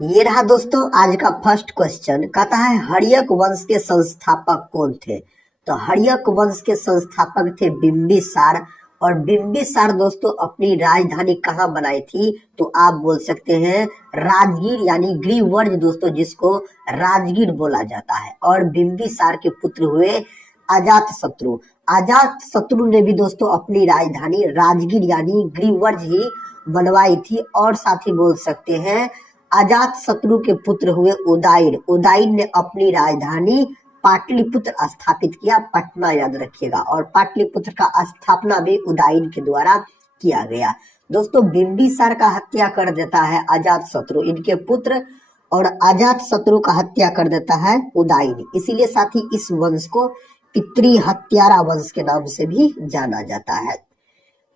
ये रहा दोस्तों आज का फर्स्ट क्वेश्चन। कहता है हर्यक वंश के संस्थापक कौन थे। तो हर्यक वंश के संस्थापक थे बिंबिसार। और बिंबिसार दोस्तों अपनी राजधानी कहाँ बनाई थी, तो आप बोल सकते हैं राजगीर यानी ग्रीवर्ज दोस्तों, जिसको राजगीर बोला जाता है। और बिंबिसार के पुत्र हुए अजात शत्रु। अजात शत्रु ने भी दोस्तों अपनी राजधानी राजगीर यानी ग्रीवर्ज ही बनवाई थी। और साथ ही बोल सकते हैं अजात शत्रु के पुत्र हुए उदयन। उदयन ने अपनी राजधानी पाटलिपुत्र स्थापित किया, पटना याद रखिएगा। और पाटलिपुत्र का स्थापना भी उदयन के द्वारा किया गया। दोस्तों बिंबिसार का हत्या कर देता है अजात शत्रु, इनके पुत्र, और अजात शत्रु का हत्या कर देता है उदयन। इसीलिए साथ ही इस वंश को पितृ हत्यारा वंश के नाम से भी जाना जाता है।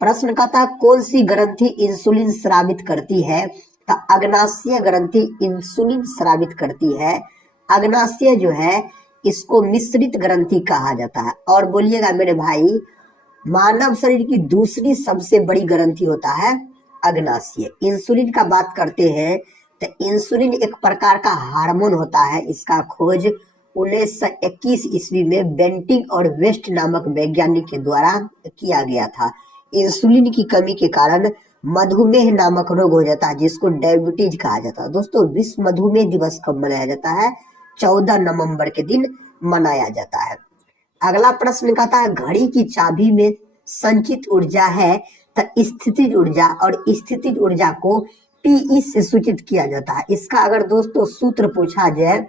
प्रश्न कहता है कौन सी ग्रंथि इंसुलिन स्रावित करती है। तो अग्नाशय ग्रंथि इंसुलिन स्रावित करती है। अग्नाशय जो है इसको मिश्रित ग्रंथि कहा जाता है। और बोलिएगा मेरे भाई, मानव शरीर की दूसरी सबसे बड़ी ग्रंथि होता है अग्नाशय। इंसुलिन का बात करते हैं तो इंसुलिन एक प्रकार का हार्मोन होता है। इसका खोज 1921 ईस्वी में बेंटिंग और वेस्ट नामक वैज्ञानिक के द्वारा किया गया था। इंसुलिन की कमी के कारण मधुमेह नामक रोग हो जाता है, जिसको डायबिटीज कहा जाता है। दोस्तों विश्व मधुमेह दिवस कब मनाया जाता है, 14 नवंबर के दिन मनाया जाता है। अगला प्रश्न कहता है घड़ी की चाबी में संचित ऊर्जा है तो स्थितिज ऊर्जा, और स्थितिज ऊर्जा को पीई से सूचित किया जाता है। इसका अगर दोस्तों सूत्र पूछा जाए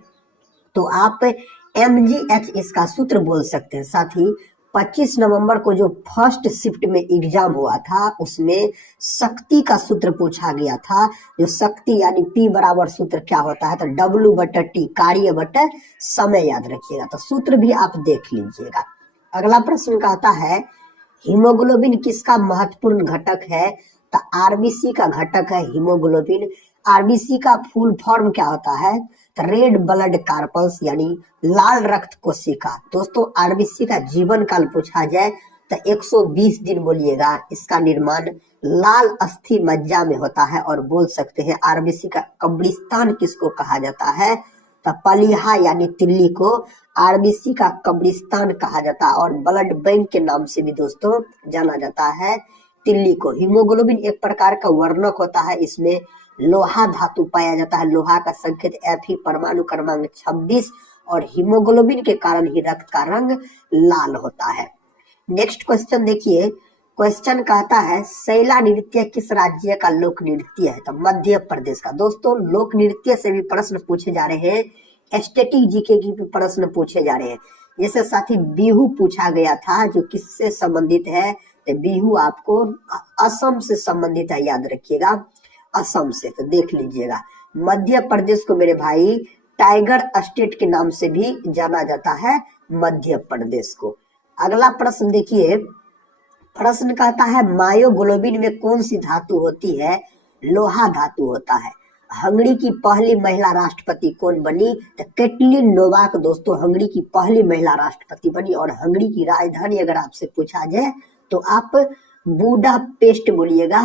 तो आप mgh इसका सूत्र बोल सकते हैं। साथ ही 25 नवंबर को जो फर्स्ट शिफ्ट में एग्जाम हुआ था उसमें शक्ति का सूत्र पूछा गया था। जो शक्ति यानी P बराबर सूत्र क्या होता है, तो W/T, कार्य बटे समय याद रखिएगा। तो सूत्र भी आप देख लीजिएगा। अगला प्रश्न कहता है हीमोग्लोबिन किसका महत्वपूर्ण घटक है। तो आरबीसी का घटक है हीमोग्लोबिन। आरबीसी का फुल फॉर्म क्या होता है, तो रेड ब्लड कार्पल्स यानी लाल रक्त कोशिका। दोस्तों आरबीसी का जीवन काल पूछा जाए तो 120 दिन बोलिएगा। इसका निर्माण लाल अस्थि मज्जा में होता है। और बोल सकते हैं आरबीसी का कब्रिस्तान किसको कहा जाता है, तो पलिहा यानी तिल्ली को आरबीसी का कब्रिस्तान कहा जाता है। और ब्लड बैंक के नाम से भी दोस्तों जाना जाता है तिल्ली को। हीमोग्लोबिन एक प्रकार का वर्णक होता है, इसमें लोहा धातु पाया जाता है। लोहा का संकेत Fe, परमाणु क्रमांक 26। और हीमोग्लोबिन के कारण ही रक्त का रंग लाल होता है। नेक्स्ट क्वेश्चन देखिए। क्वेश्चन कहता है शैला नृत्य किस राज्य का लोक नृत्य है, तो मध्य प्रदेश का। दोस्तों लोक नृत्य से भी प्रश्न पूछे जा रहे हैं, स्टैटिक जीके की भी प्रश्न पूछे जा रहे हैं। जैसे साथी बिहू पूछा गया था, जो किससे संबंधित है, तो बिहू आपको असम से संबंधित है, याद रखिएगा असम से। तो देख लीजिएगा मध्य प्रदेश को मेरे भाई टाइगर स्टेट के नाम से भी जाना जाता है मध्य प्रदेश को। अगला प्रश्न देखिए। प्रश्न कहता है मायोग्लोबिन में कौन सी धातु होती है, लोहा धातु होता है। हंगरी की पहली महिला राष्ट्रपति कौन बनी, तो कैटलिन नोवाक दोस्तों हंगरी की पहली महिला राष्ट्रपति बनी। और हंगरी की राजधानी अगर आपसे पूछा जाए तो आप बुडापेस्ट बोलिएगा,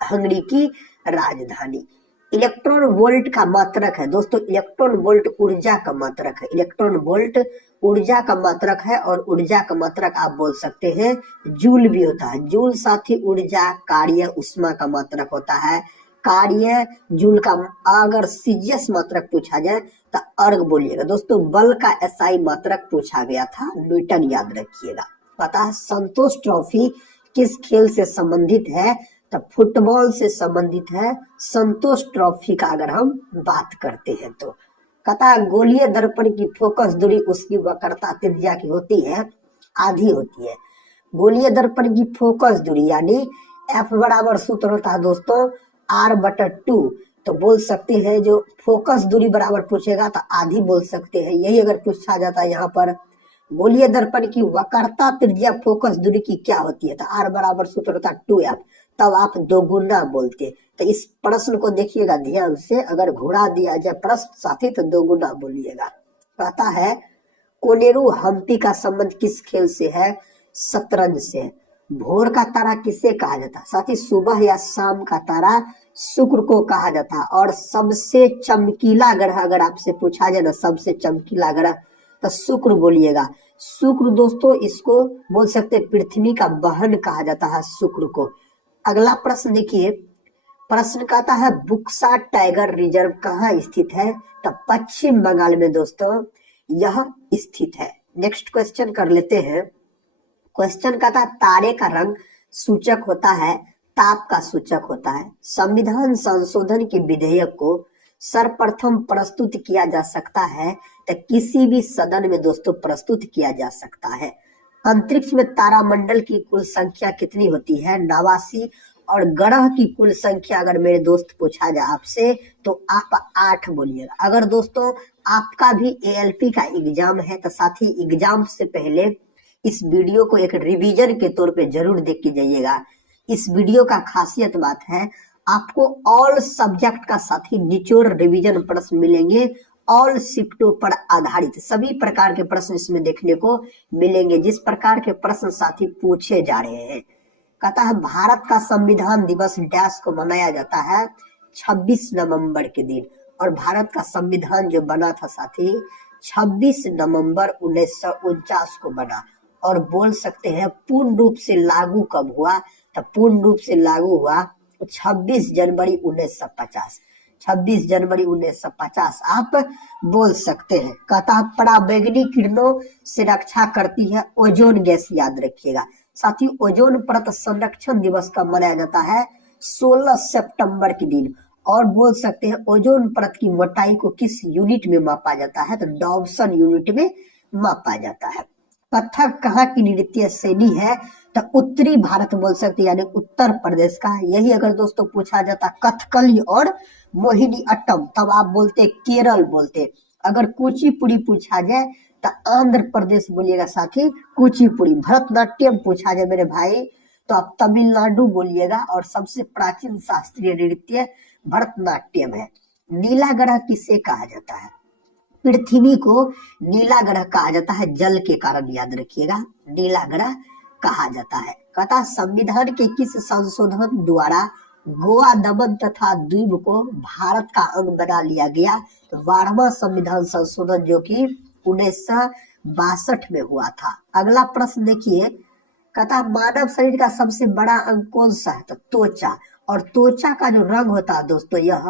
हंगरी की राजधानी। इलेक्ट्रॉन वोल्ट का मात्रक है दोस्तों, इलेक्ट्रॉन वोल्ट ऊर्जा का मात्रक है। इलेक्ट्रॉन वोल्ट ऊर्जा का मात्रक है। और ऊर्जा का मात्रक आप बोल सकते हैं जूल भी होता है। जूल साथी ऊर्जा, कार्य, उष्मा का मात्रक होता है। कार्य जूल का अगर सीजियस मात्रक पूछा जाए तो अर्ग बोलिएगा। दोस्तों बल का एसआई मात्रक पूछा गया था, न्यूटन याद रखिएगा। पता है संतोष ट्रॉफी किस खेल से संबंधित है, तो फुटबॉल से संबंधित है संतोष ट्रॉफी का अगर हम बात करते हैं तो। कहता है गोलीय दर्पण की फोकस दूरी उसकी वक्रता त्रिज्या की होती है, आधी होती है। गोलीय दर्पण की फोकस दूरी यानी F बराबर सूत्र होता है दोस्तों R/2। तो बोल सकते हैं जो फोकस दूरी बराबर पूछेगा तो आधी बोल सकते हैं। यही अगर पूछा जाता है यहाँ पर गोलीय दर्पण की वक्रता त्रिज्या फोकस दूरी की क्या होती है, तो R बराबर सूत्र होता है 2F, तब आप दोगुना बोलते। तो इस प्रश्न को देखिएगा ध्यान से, अगर घुरा दिया जाए प्रश्न साथी तो दोगुना बोलिएगा। कहता है कोनेरू हम्पी का संबंध किस खेल से है, शतरंज से। भोर का तारा किसे कहा जाता है, साथी सुबह या शाम का तारा शुक्र को कहा जाता है। और सबसे चमकीला ग्रह अगर आपसे पूछा जाए ना, सबसे चमकीला ग्रह, तो शुक्र बोलिएगा। शुक्र दोस्तों इसको बोल सकते हैं पृथ्वी का बहन कहा जाता है शुक्र को। अगला प्रश्न देखिए, प्रश्न कहता है बुक्सा टाइगर रिजर्व कहाँ स्थित है? तो पश्चिम बंगाल में दोस्तों यह स्थित है। नेक्स्ट क्वेश्चन कर लेते हैं। क्वेश्चन कहता है तारे का रंग सूचक होता है, ताप का सूचक होता है। संविधान संशोधन के विधेयक को सर्वप्रथम प्रस्तुत किया जा सकता है तो किसी भी सदन में दोस्तों प्रस्तुत किया जा सकता है। अंतरिक्ष में तारामंडल की कुल संख्या कितनी होती है? 89। और ग्रह की कुल संख्या अगर मेरे दोस्त पूछा जाए आपसे तो आप 8 बोलिएगा। अगर दोस्तों आपका भी एएलपी का एग्जाम है तो साथ ही एग्जाम से पहले इस वीडियो को एक रिवीजन के तौर पे जरूर देख के जाइएगा। इस वीडियो का खासियत बात है आपको ऑल सब्जेक्ट का साथ ही निचोड़ रिवीजन प्रश्न मिलेंगे। ऑल शिफ्टों पर आधारित सभी प्रकार के प्रश्न इसमें देखने को मिलेंगे, जिस प्रकार के प्रश्न साथी पूछे जा रहे हैं। कहता है भारत का संविधान दिवस डैश को मनाया जाता है 26 नवंबर के दिन। और भारत का संविधान जो बना था साथी 26 नवंबर 1949 को बना। और बोल सकते हैं पूर्ण रूप से लागू कब हुआ? तो पूर्ण रूप से लागू हुआ 26 जनवरी 1950। 26 जनवरी 1950 आप बोल सकते हैं। कहता है पराबैंगनी किरणों से रक्षा करती है ओजोन गैस, याद रखिएगा। साथ ही ओजोन परत संरक्षण दिवस का मनाया जाता है 16 सितंबर के दिन। और बोल सकते हैं ओजोन परत की मोटाई को किस यूनिट में मापा जाता है? तो डॉब्सन यूनिट में मापा जाता है। कथक कहाँ की नृत्य शैली है? तो उत्तरी भारत बोल सकते हैं, यानी उत्तर प्रदेश का। यही अगर दोस्तों पूछा जाता कथकली और मोहिनी अट्टम तब आप बोलते केरल बोलते। अगर कुचिपुड़ी पूछा जाए तो आंध्र प्रदेश बोलिएगा साथी कुचिपुड़ी। भरतनाट्यम पूछा जाए मेरे भाई तो आप तमिलनाडु बोलिएगा। और सबसे प्राचीन शास्त्रीय नृत्य भरतनाट्यम है। नीला ग्रह किसे कहा जाता है? पृथ्वी को नीला ग्रह कहा जाता है जल के कारण, याद रखिएगा नीला ग्रह कहा जाता है। कहता संविधान के किस संशोधन द्वारा गोवा, दमन तथा द्वीप को भारत का अंग बना लिया गया? तो 12वां संविधान संशोधन जो कि 1962 में हुआ था। अगला प्रश्न देखिए, कहता मानव शरीर का सबसे बड़ा अंग कौन सा है? तो त्वचा। और त्वचा का जो रंग होता है दोस्तों यह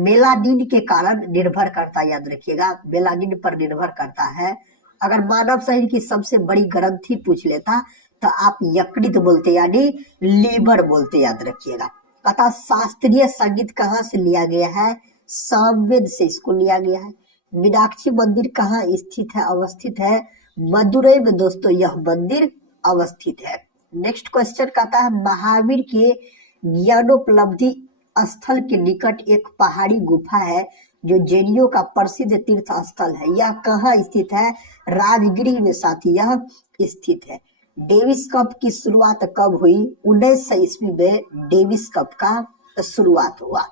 मेलानिन के कारण निर्भर करता है, याद रखिएगा मेलानिन पर निर्भर करता है। अगर मानव शरीर की सबसे बड़ी ग्रंथि पूछ लेता तो आप यकृत बोलते, यानी लीवर बोलते, याद रखिएगा। कहता शास्त्रीय संगीत कहाँ से लिया गया है? सामवेद से इसको लिया गया है। मीनाक्षी मंदिर कहाँ स्थित है, अवस्थित है? मदुरई में दोस्तों यह मंदिर अवस्थित है। नेक्स्ट क्वेश्चन कहता है महावीर के ज्ञानोपलब्धि स्थल के निकट एक पहाड़ी गुफा है जो जैनियों का प्रसिद्ध तीर्थ स्थल है। यह कहाँ स्थित है? राजगिरी में साथी यह स्थित है। डेविस कप की शुरुआत कब हुई? 1900 ईस्वी में डेविस कप का शुरुआत हुआ।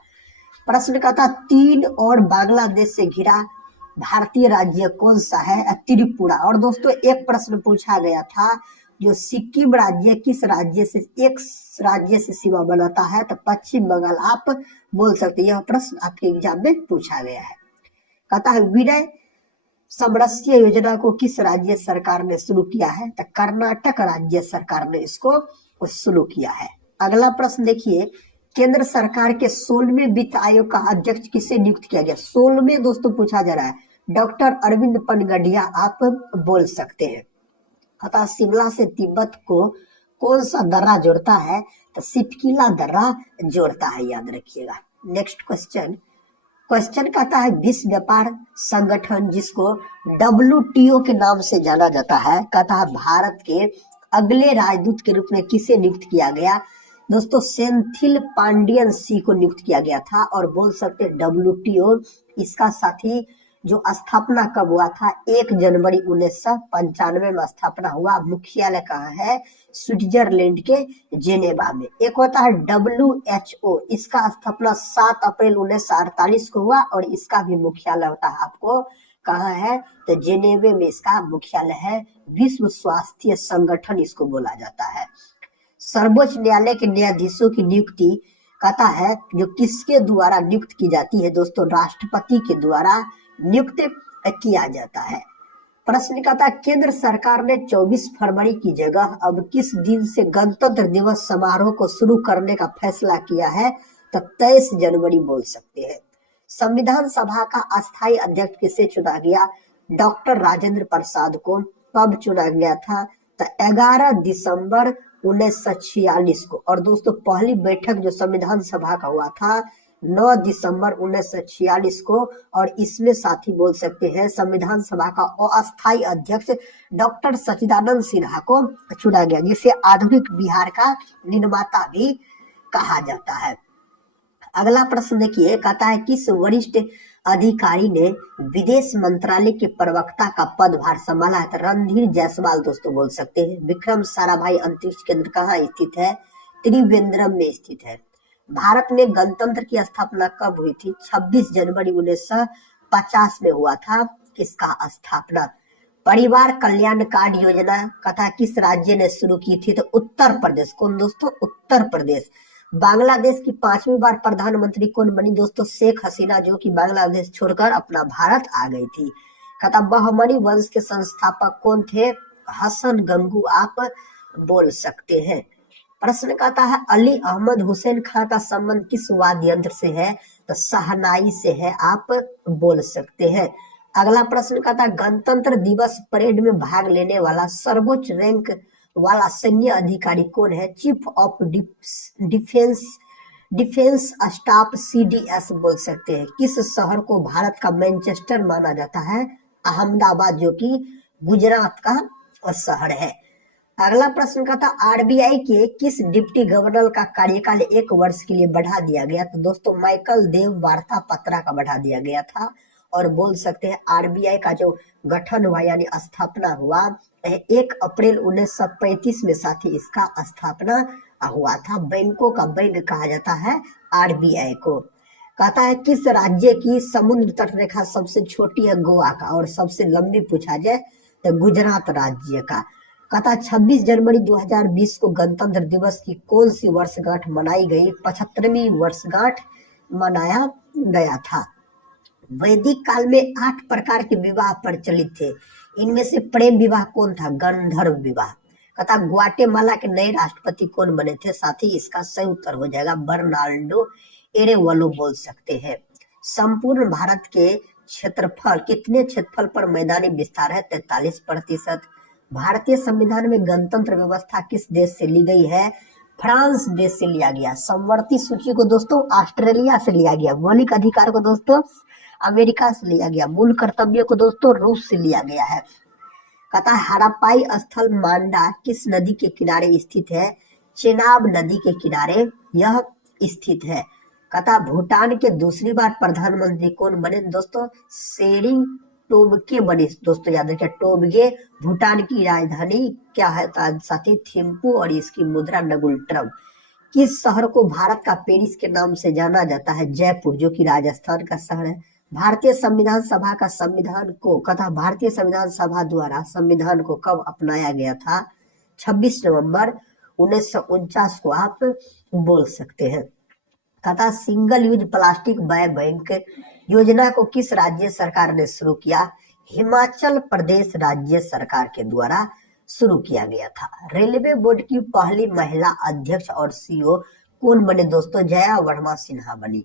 प्रश्न का था 3 और बांग्लादेश से घिरा भारतीय राज्य कौन सा है? त्रिपुरा। और दोस्तों एक प्रश्न पूछा गया था जो सिक्किम राज्य किस राज्य से एक राज्य से सीमा बनाता है? तो पश्चिम बंगाल आप बोल सकते हैं। यह प्रश्न आपके एग्जाम में पूछा गया है। कहता है विनय समरस्य योजना को किस राज्य सरकार ने शुरू किया है? तो कर्नाटक राज्य सरकार ने इसको शुरू किया है। अगला प्रश्न देखिए, केंद्र सरकार के 16वें वित्त आयोग का अध्यक्ष किसे नियुक्त किया गया? 16वें दोस्तों पूछा जा रहा है। डॉक्टर अरविंद पनगढ़िया आप बोल सकते हैं। अतः शिमला से तिब्बत को कौन सा दर्रा जोड़ता है? तो सिटकिला दर्रा जोड़ता है, याद रखिएगा। नेक्स्ट क्वेश्चन कहता है विश्व व्यापार संगठन जिसको WTO के नाम से जाना जाता है, कहता है भारत के अगले राजदूत के रूप में किसे नियुक्त किया गया? दोस्तों सेंथिल पांडियन सी को नियुक्त किया गया था। और बोल सकते WTO इसका साथी जो स्थापना कब हुआ था? 1 जनवरी 1995 में स्थापना हुआ। मुख्यालय कहाँ है? स्विट्जरलैंड के जेनेवा में। एक होता है WHO, इसका स्थापना 7 अप्रैल 1948 को हुआ। और इसका भी मुख्यालय होता है आपको कहाँ है? तो जेनेवे में इसका मुख्यालय है। विश्व स्वास्थ्य संगठन इसको बोला जाता है। सर्वोच्च न्यायालय के न्यायाधीशों की नियुक्ति कहता है जो किसके द्वारा नियुक्त की जाती है दोस्तों, राष्ट्रपति के द्वारा नियुक्त किया जाता है। प्रश्न कहता है केंद्र सरकार ने 24 फरवरी की जगह अब किस दिन से गणतंत्र दिवस समारोह को शुरू करने का फैसला किया है, तो 23 जनवरी बोल सकते हैं। संविधान सभा का अस्थायी अध्यक्ष किसे चुना गया, डॉक्टर राजेंद्र प्रसाद को। कब चुना गया था, तो 11 दिसंबर 1946 को। और दोस्तों पहली बैठक जो संविधान सभा का हुआ था 9 दिसंबर 1946 को, और इसमें साथी बोल सकते हैं संविधान सभा का अस्थायी अध्यक्ष डॉक्टर सच्चिदानंद सिन्हा को चुना गया, जिसे आधुनिक बिहार का निर्माता भी कहा जाता है। अगला प्रश्न देखिए, कहता है किस वरिष्ठ अधिकारी ने विदेश मंत्रालय के प्रवक्ता का पदभार संभाला है, तो रणधीर जायसवाल दोस्तों बोल सकते हैं। विक्रम साराभाई अंतरिक्ष केंद्र कहाँ स्थित है, त्रिवेंद्रम में स्थित है। भारत में गणतंत्र की स्थापना कब हुई थी, 26 जनवरी 1950 में हुआ था किसका स्थापना। परिवार कल्याण कार्ड योजना कथा किस राज्य ने शुरू की थी, तो उत्तर प्रदेश। कौन दोस्तों, उत्तर प्रदेश। बांग्लादेश की 5वीं बार प्रधानमंत्री कौन बनी दोस्तों, शेख हसीना, जो कि बांग्लादेश छोड़कर अपना भारत आ गई थी। कहता बहमनी वंश के संस्थापक कौन थे, हसन गंगू आप बोल सकते हैं। प्रश्न कहता है अली अहमद हुसैन खान का संबंध किस वाद्य यंत्र से है, तो शहनाई से है, आप बोल सकते हैं। अगला प्रश्न कहता है गणतंत्र दिवस परेड में भाग लेने वाला सर्वोच्च रैंक वाला सैन्य अधिकारी कौन है, chief of defence staff CDS बोल सकते हैं। किस शहर को भारत का मैनचेस्टर माना जाता है, अहमदाबाद, जो कि गुजरात का शहर है। अगला प्रश्न का था RBI के किस डिप्टी गवर्नर का कार्यकाल 1 वर्ष के लिए बढ़ा दिया गया, तो दोस्तों माइकल देव वार्ता पत्रा का बढ़ा दिया गया था। और बोल सकते हैं RBI का जो गठन हुआ यानी स्थापना हुआ 1 अप्रैल 1935 में साथी इसका स्थापना हुआ था। बैंकों का बैंक कहा जाता है RBI को। कहता है किस राज्य की समुद्र तट रेखा सबसे छोटी है, गोवा का, और सबसे लंबी पूछा जाए तो गुजरात राज्य का। कहता 26 जनवरी 2020 को गणतंत्र दिवस की कौन सी वर्षगांठ मनाई गई, 75वीं वर्षगांठ मनाया गया था। वैदिक काल में 8 प्रकार के विवाह प्रचलित थे, इनमें से प्रेम विवाह कौन था, गंधर्व विवाह। कहता ग्वाटेमाला के नए राष्ट्रपति कौन बने थे, साथी इसका सही उत्तर हो जाएगा बर्नाल्डो एरेवलो बोल सकते हैं। संपूर्ण भारत के क्षेत्रफल कितने क्षेत्रफल पर मैदानी विस्तार है, 43%। भारतीय संविधान में गणतंत्र व्यवस्था किस देश से ली गई है, फ्रांस देश से लिया गया। समवर्ती सूची को दोस्तों ऑस्ट्रेलिया से लिया गया। मौलिक अधिकार को दोस्तों अमेरिका से लिया गया। मूल कर्तव्य को दोस्तों रूस से लिया गया है। कहता हड़प्पाई स्थल मांडा किस नदी के किनारे स्थित है, चेनाब नदी के किनारे यह स्थित है। कहता भूटान के दूसरी बार प्रधानमंत्री कौन बने दोस्तों, शेरिंग टोब्गे बने। दोस्तों याद रखिए टोब्गे। भूटान की राजधानी क्या है साथी, थिम्पू, और इसकी मुद्रा नगुल्ट्रम। किस शहर को भारत का पेरिस के नाम से जाना जाता है, जयपुर, जो कि राजस्थान का शहर है। भारतीय संविधान सभा का संविधान को कथा भारतीय संविधान सभा द्वारा संविधान को कब अपनाया गया था, 26 नवंबर 1949 को आप बोल सकते हैं। तथा single use plastic by bank योजना को किस राज्य सरकार ने शुरू किया, हिमाचल प्रदेश राज्य सरकार के द्वारा शुरू किया गया था। रेलवे बोर्ड की पहली महिला अध्यक्ष और CEO कौन बने दोस्तों, जया वर्मा सिन्हा बनी।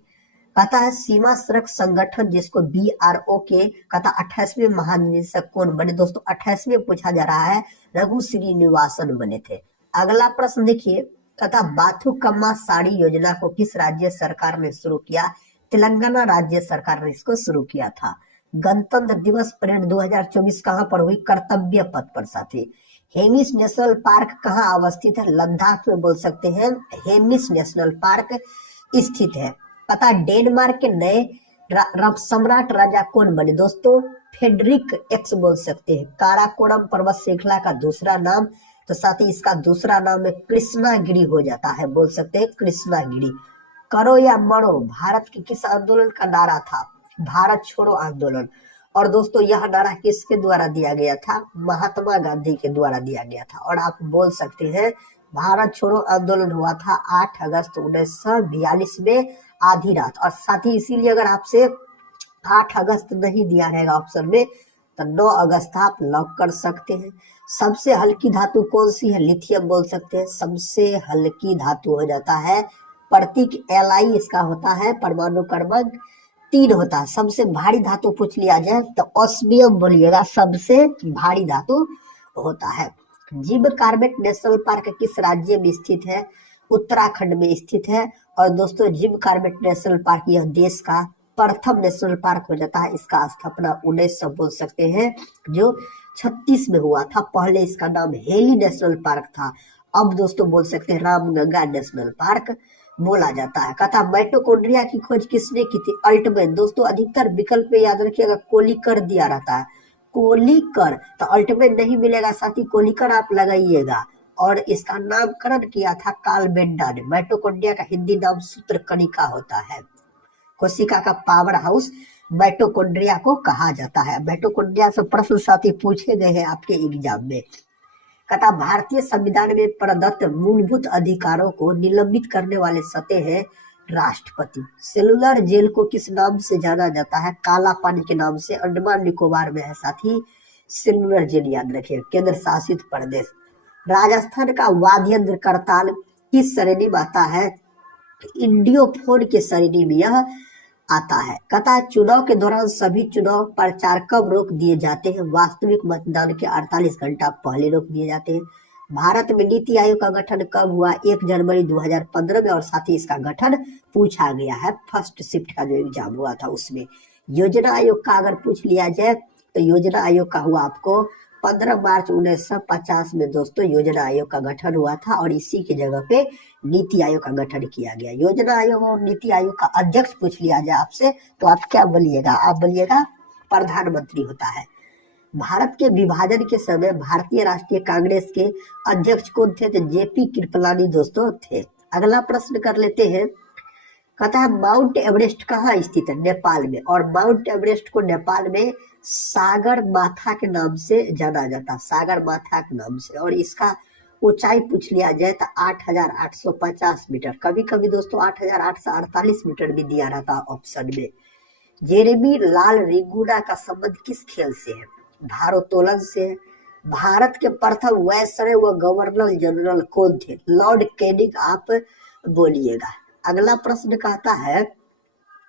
कहता है सीमा सड़क संगठन जिसको BRO के कहता 28वें महानिदेशक कौन बने दोस्तों, 28वें पूछा जा रहा है, रघु श्रीनिवासन बने थे। अगला प्रश्न देखिए, तथा बाथुकम्मा साड़ी योजना को किस राज्य सरकार ने शुरू किया, तेलंगाना राज्य सरकार ने इसको शुरू किया था। गणतंत्र दिवस परेड 2024 कहां पर हुई, कर्तव्य पथ पर साथी। हेमिस नेशनल पार्क कहां अवस्थित है, लद्दाख में बोल सकते हैं हेमिस नेशनल पार्क स्थित है। तथा डेनमार्क के नए सम्राट राजा कौन बने दोस्तों, फेडरिक एक्स बोल सकते हैं। काराकोरम पर्वत श्रृंखला का दूसरा नाम, तो साथ ही इसका दूसरा नाम है कृष्णागिरी हो जाता है, बोल सकते हैं कृष्णागिरी। करो या मरो भारत के किस आंदोलन का नारा था, भारत छोड़ो आंदोलन। और दोस्तों यह नारा किसके द्वारा दिया गया था, महात्मा गांधी के द्वारा दिया गया था। और आप बोल सकते हैं भारत छोड़ो आंदोलन हुआ था 8 अगस्त 1942 में आधी रात। और साथ ही इसीलिए अगर आपसे 8 अगस्त नहीं दिया रहेगा ऑप्शन में तो 9 अगस्त आप लॉक कर सकते हैं। सबसे हल्की धातु कौन सी है? लिथियम बोल सकते हैं। सबसे हल्की धातु हो जाता है, प्रतीक Li इसका होता है, परमाणु क्रमांक 3 होता है। सबसे भारी धातु पूछ लिया जाए तो ऑस्मियम बोलिएगा, सबसे भारी धातु होता है। जिम कॉर्बेट नेशनल पार्क किस राज्य में स्थित है? उत्तराखंड में स्थित है। और दोस्तों जिम कॉर्बेट नेशनल पार्क यह देश का प्रथम नेशनल पार्क हो जाता है। इसका स्थापना 1900 बोल सकते हैं जो 36 में हुआ था। पहले इसका नाम हेली नेशनल पार्क था, अब दोस्तों बोल सकते हैं रामगंगा नेशनल पार्क बोला जाता है। कथा माइटोकॉन्ड्रिया की खोज किसने की थी? अल्टमैन। दोस्तों अधिकतर विकल्प में याद रखिएगा कोलिकर दिया रहता है, कोलिकर, तो अल्टमैन नहीं मिलेगा, साथ ही कोलिकर आप लगाइएगा। और इसका नामकरण किया था कार्ल बेंडा ने। माइटोकॉन्ड्रिया का हिंदी नाम सूत्रकणिका होता है। कोशिका का पावर हाउस माइटोकॉन्ड्रिया को कहा जाता है। माइटोकॉन्ड्रिया से प्रश्न साथी पूछे गए हैं आपके एग्जाम में। कथा भारतीय संविधान में प्रदत्त मूलभूत अधिकारों को निलंबित करने वाले सतह है राष्ट्रपति। सेलुलर जेल को किस नाम से जाना जाता है? काला पानी के नाम से। अंडमान निकोबार में है साथी सेलुलर जेल, याद रखिए। केंद्र शासित प्रदेश। राजस्थान का वाद्य यंत्र करताल किस श्रेणी में आता है? इंडियोफोन के श्रेणी में यह आता है। कथा चुनाव के दौरान सभी चुनाव प्रचार कब रोक दिए जाते हैं? वास्तविक मतदान के 48 घंटा पहले रोक दिए जाते हैं। भारत में नीति आयोग का गठन कब हुआ? 1 जनवरी 2015 में। और साथ ही इसका गठन पूछा गया है, फर्स्ट शिफ्ट का जो एग्जाम हुआ था उसमें। योजना आयोग का अगर पूछ लिया जाए तो योजना आयोग का हुआ आपको 15 मार्च 1950 में दोस्तों योजना आयोग का गठन हुआ था। और इसी की जगह पे नीति आयोग का गठन किया गया। योजना आयोग और नीति आयोग का अध्यक्ष पूछ लिया जाए आपसे तो आप क्या बोलिएगा? आप बोलिएगा प्रधानमंत्री होता है। भारत के विभाजन के समय भारतीय राष्ट्रीय कांग्रेस के अध्यक्ष कौन थे? तो जेपी कृपलानी दोस्तों थे। अगला प्रश्न कर लेते हैं। कहता है माउंट एवरेस्ट कहाँ स्थित है? नेपाल में। और माउंट एवरेस्ट को नेपाल में सागर माथा के नाम से जाना जाता है, सागर माथा के नाम से। और इसका ऊंचाई पूछ लिया जाए तो 8,850 मीटर, कभी कभी दोस्तों 8,848 मीटर भी दिया रहता है ऑप्शन में। जेरेमी लाल रिंगुडा का संबंध किस खेल से है? भारोत्तोलन से है। भारत के प्रथम वायसराय व गवर्नर जनरल कौन थे? लॉर्ड कैनिंग आप बोलिएगा। अगला प्रश्न कहता है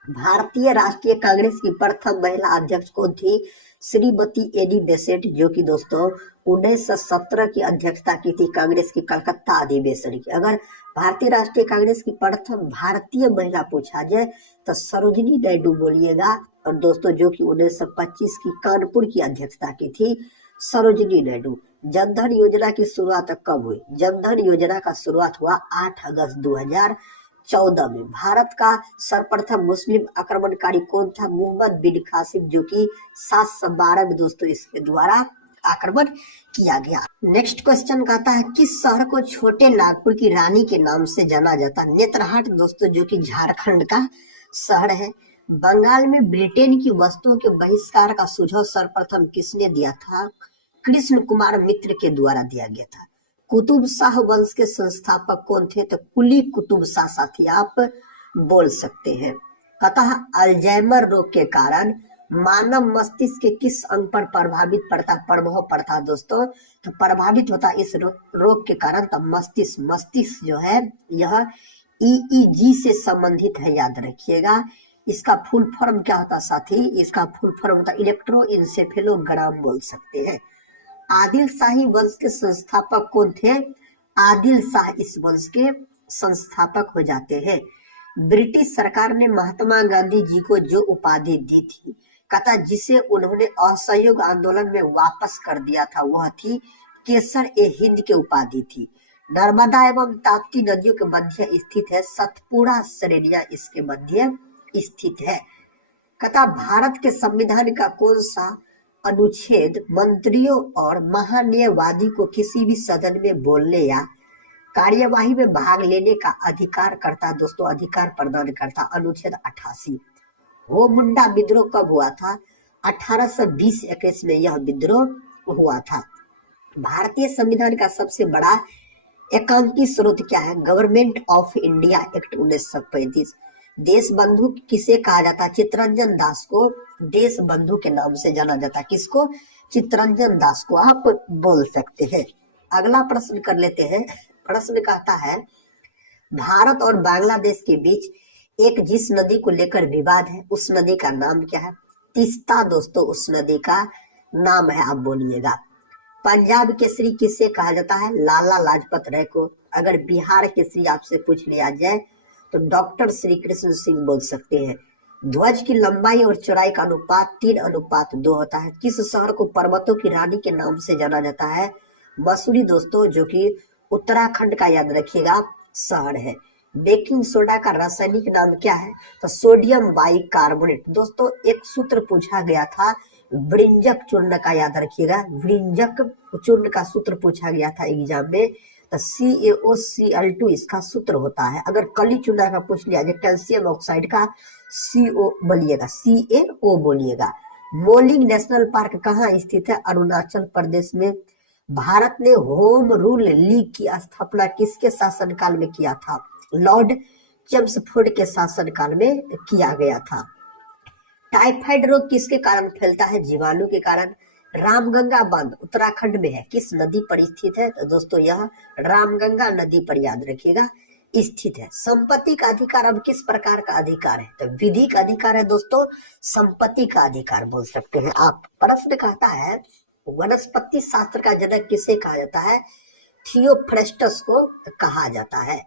भारतीय राष्ट्रीय कांग्रेस की प्रथम महिला अध्यक्ष कौन थी? श्रीमती एनी बेसेंट, जो कि दोस्तों 1917 की अध्यक्षता की थी कांग्रेस की कलकत्ता अधिवेशन की। अगर भारतीय राष्ट्रीय कांग्रेस की प्रथम भारतीय महिला पूछा जाए तो सरोजिनी नायडू बोलिएगा। और दोस्तों जो कि 1925 की कानपुर की अध्यक्षता की थी सरोजिनी नायडू। जनधन योजना की शुरुआत कब हुई? जनधन योजना का शुरुआत हुआ 8 अगस्त 2014 में। भारत का सर्वप्रथम मुस्लिम आक्रमणकारी कौन था? मोहम्मद बिन कासिम, जो कि 712 में दोस्तों इसके द्वारा आक्रमण किया गया। नेक्स्ट क्वेश्चन कहता है किस शहर को छोटे नागपुर की रानी के नाम से जाना जाता है? नेतरहाट दोस्तों, जो कि झारखंड का शहर है। बंगाल में ब्रिटेन की वस्तुओं के बहिष्कार का सुझाव सर्वप्रथम किसने दिया था? कृष्ण कुमार मित्र के द्वारा दिया गया था। कुतुब शाह वंश के संस्थापक कौन थे? तो कुली कुतुब शाह साथी आप बोल सकते हैं। अतः अल्जाइमर रोग के कारण मानव मस्तिष्क के किस अंग पर प्रभाव पड़ता दोस्तों? तो प्रभावित होता इस रोग के कारण तो मस्तिष्क जो है यह EEG से संबंधित है, याद रखिएगा। इसका फुल फॉर्म क्या होता साथी? इसका फुल फॉर्म होता इलेक्ट्रोइंसेफेलोग्राम बोल सकते हैं। आदिल शाही वंश के संस्थापक कौन थे? आदिल शाह इस वंश के संस्थापक हो जाते हैं। ब्रिटिश सरकार ने महात्मा गांधी जी को जो उपाधि दी थी कथा जिसे उन्होंने असहयोग आंदोलन में वापस कर दिया था वह थी केसर ए हिंद की उपाधि थी। नर्मदा एवं ताप्ती नदियों के मध्य स्थित है सतपुड़ा श्रेणियां इसके मध्य स्थित है। कथा भारत के संविधान का कौन सा अनुच्छेद मंत्रियों और महान्यायवादी को किसी भी सदन में बोलने या कार्यवाही में भाग लेने का अधिकार करता दोस्तों, अधिकार प्रदान करता? अनुच्छेद 88। वो मुंडा विद्रोह कब हुआ था? 1820-21 में यह विद्रोह हुआ था। भारतीय संविधान का सबसे बड़ा एकांकी स्रोत क्या है? Government of India act 1935। देश बंधु किसे कहा जाता है? चित्तरंजन दास को देश बंधु के नाम से जाना जाता है। किसको? चित्तरंजन दास को आप बोल सकते हैं। अगला प्रश्न कर लेते हैं। प्रश्न कहता है भारत और बांग्लादेश के बीच एक जिस नदी को लेकर विवाद है उस नदी का नाम क्या है? तीस्ता दोस्तों उस नदी का नाम है, आप बोलिएगा। पंजाब केसरी किसे कहा जाता है? लाला लाजपत राय को। अगर बिहार केसरी आपसे पूछ लिया जाए तो डॉक्टर श्री कृष्ण सिंह बोल सकते हैं। ध्वज की लंबाई और चौड़ाई का अनुपात 3:2 होता है। किस शहर को पर्वतों की रानी के नाम से जाना जाता है? मसूरी दोस्तों, जो कि उत्तराखंड का याद रखिएगा शहर है। बेकिंग सोडा का रासायनिक नाम क्या है? तो सोडियम बाइकार्बोनेट। दोस्तों एक सूत्र पूछा गया था वृंजक चूर्ण का, याद रखिएगा। वृंजक चूर्ण का सूत्र पूछा गया था एग्जाम में, तो CaOCl2 इसका सूत्र होता है। अगर कली चूना का पूछ लिया जाए कैल्शियम ऑक्साइड का, CO बोलिएगा, CaO बोलिएगा। मोलिंग नेशनल पार्क कहाँ स्थित है? अरुणाचल प्रदेश में। भारत ने होम रूल लीग की स्थापना किसके शासनकाल में किया था? लॉर्ड चेम्सफोर्ड के शासनकाल में किया गया था। टाइफाइड रोग किसके कारण फैलता है? जीवाणु के कारण। रामगंगा बांध उत्तराखंड में है, किस नदी पर स्थित है? तो दोस्तों यह रामगंगा नदी पर, याद रखिएगा, स्थित है। संपत्ति का अधिकार अब किस प्रकार का अधिकार है? तो विधि का अधिकार है दोस्तों, संपत्ति का अधिकार बोल सकते हैं आप। प्रश्न कहता है वनस्पति शास्त्र का जनक किसे कहा जाता है? थियोफ्रेस्टस को कहा जाता है।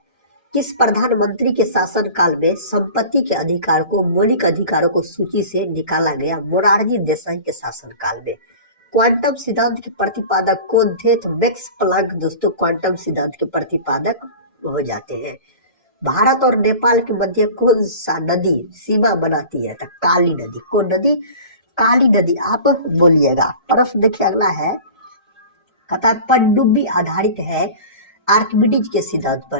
किस प्रधानमंत्री के शासन काल में संपत्ति के अधिकार को, मौलिक अधिकारों को सूची से निकाला गया? मोरारजी देसाई के शासन काल में। क्वांटम सिद्धांत के प्रतिपादक कौन थे? तो मैक्स प्लांक दोस्तों क्वांटम सिद्धांत के प्रतिपादक हो जाते हैं। भारत और नेपाल के मध्य कौन सा नदी सीमा बनाती है? तो काली नदी। कौन नदी? काली नदी, आप बोलिएगा। प्रश्न देखिए अगला है, कहता है पनडुब्बी आधारित है आर्किमिडीज के सिद्धांत पर।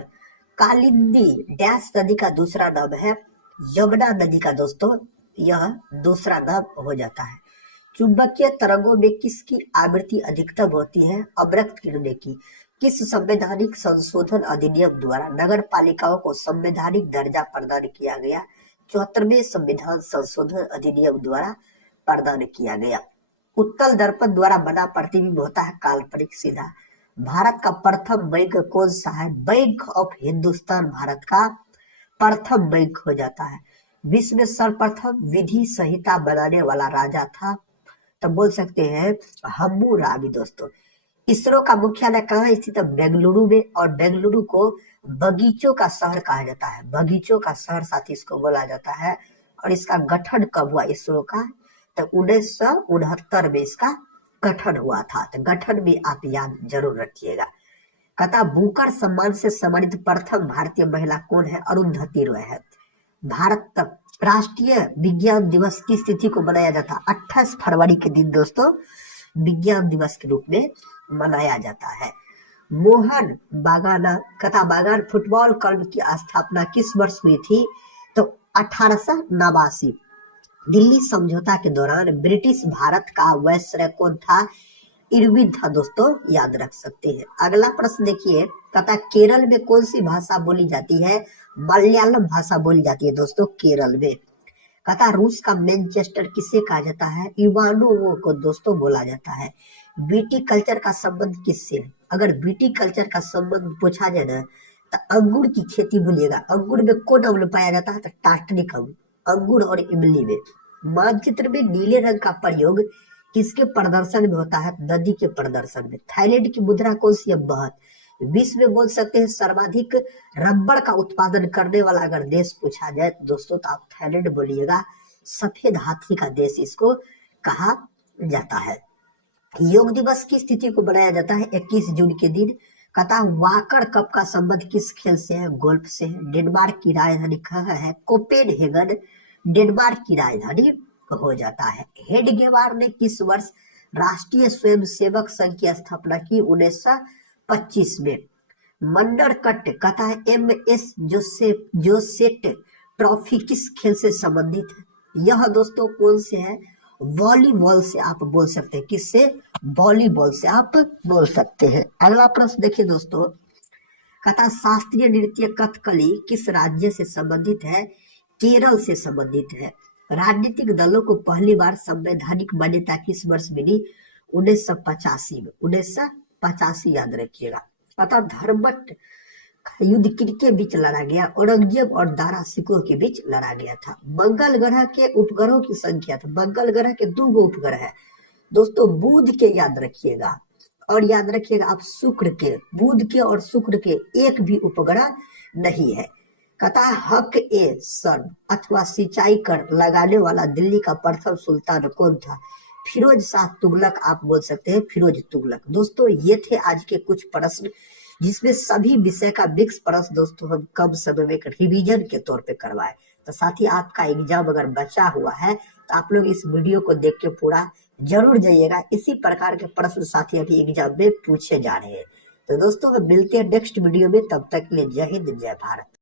कालिंदी डैश नदी का दूसरा नाम है? यमुना नदी का दोस्तों यह दूसरा नाम हो जाता है। चुंबकीय तरंगों में किसकी आवृत्ति अधिकतम होती है? अवरक्त किरणें की। किस संवैधानिक संशोधन अधिनियम द्वारा नगर पालिकाओं को संवैधानिक दर्जा प्रदान किया गया? 74वें संविधान संशोधन अधिनियम द्वारा प्रदान किया गया। उत्तल दर्पण द्वारा बना प्रतिबिंब होता है काल्पनिक सीधा। भारत का प्रथम बैंक कौन सा है? बैंक ऑफ हिंदुस्तान भारत का प्रथम बैंक हो जाता है। विश्व में सर्वप्रथम विधि संहिता बनाने वाला राजा था? तो बोल सकते हैं हम्मुराबी दोस्तों। इसरो का मुख्यालय कहाँ स्थित है? बेंगलुरु में। और बेंगलुरु को बगीचों का शहर कहा जाता है। बगीचों का शहर साथी इसको बोला जाता है। और इसका गठन कब हुआ इसरो का? तो 1969 में इसका गठन हुआ था। तो गठन भी आप याद जरूर रखिएगा। कहता बुकर सम्मान से सम्मानित प्रथम भारतीय महिला कौन है? अरुंधति रॉय है। भारत तक राष्ट्रीय विज्ञान दिवस किस तिथि को मनाया जाता है? 28 फरवरी के दिन दोस्तों विज्ञान दिवस के रूप में मनाया जाता है। मोहन बागान कथा बागान फुटबॉल क्लब की स्थापना किस वर्ष हुई थी? तो 1889। दिल्ली समझौता के दौरान ब्रिटिश भारत का वायसराय कौन था? इरविन था दोस्तों, याद रख सकते हैं। अगला प्रश्न देखिए, कहता केरल में कौन सी भाषा बोली जाती है? मलयालम भाषा बोली जाती है दोस्तों केरल में। कहता रूस का मैनचेस्टर किसे कहा जाता है? इवानोवो को दोस्तों बोला जाता है। बीटी कल्चर का संबंध किससे है? अगर बीटी कल्चर का संबंध पूछा जाए ना तो अंगूर की खेती बोलिएगा। अंगूर में कौन अम्ल पाया जाता है? तो टार्टनिक अम्ल। अंगूर और इमली में। मानचित्र में नीले रंग का प्रयोग किसके प्रदर्शन में होता है? नदी के प्रदर्शन में। थाईलैंड की मुद्रा कौन सी है? बहत। विश्व में बोल सकते हैं सर्वाधिक रबड़ का उत्पादन करने वाला अगर देश पूछा जाए तो दोस्तों तो आप थाईलैंड बोलिएगा। सफेद हाथी का देश इसको कहा जाता है। योग दिवस किस तिथि को बनाया जाता है? 21 जून के दिन। कहता वाकर कप का संबंध किस खेल से है? गोल्फ से है। डेनमार्क की राजधानी कहाँ है? कोपेनहेगन डेनमार्क की राजधानी हो जाता है। हेडगेवार ने किस वर्ष राष्ट्रीय स्वयंसेवक संघ की स्थापना की? 1925 में। मंडरकट कहता है MS जोसेट ट्रॉफी किस खेल से संबंधित है? यह दोस्तों कौन से है? वॉलीबॉल से आप बोल सकते हैं। किससे? वॉलीबॉल से आप बोल सकते हैं। अगला प्रश्न देखिए दोस्तों, कथा शास्त्रीय नृत्य कथकली किस राज्य से संबंधित है? केरल से संबंधित है। राजनीतिक दलों को पहली बार संवैधानिक मान्यता किस वर्ष मिली? 1985 में। 1985 याद रखिएगा। अतः धर्मट का युद्ध किनके बीच लड़ा गया? औरंगजेब और दारा सिकोह के बीच लड़ा गया था। मंगल ग्रह के उपग्रहों की संख्या था। मंगल ग्रह के 2 उपग्रह है दोस्तों, बुध के याद रखिएगा, और याद रखिएगा आप शुक्र के, बुध के और शुक्र के एक भी उपग्रह नहीं है। कहता है हक ए सन अथवा सिंचाई कर लगाने वाला दिल्ली का प्रथम सुल्तान कौन था? फिरोज शाह तुगलक आप बोल सकते हैं, फिरोज तुगलक। दोस्तों ये थे आज के कुछ प्रश्न, जिसमें सभी विषय का मिक्स प्रश्न दोस्तों हम कम समय में एक रिवीजन के तौर पे करवाए। तो साथ ही आपका एग्जाम अगर बचा हुआ है तो आप लोग इस वीडियो को देख के पूरा जरूर जाइएगा। इसी प्रकार के प्रश्न साथी अभी एग्जाम में पूछे जा रहे हैं। तो दोस्तों मिलते हैं नेक्स्ट वीडियो में, तब तक के लिए जय हिंद जय भारत।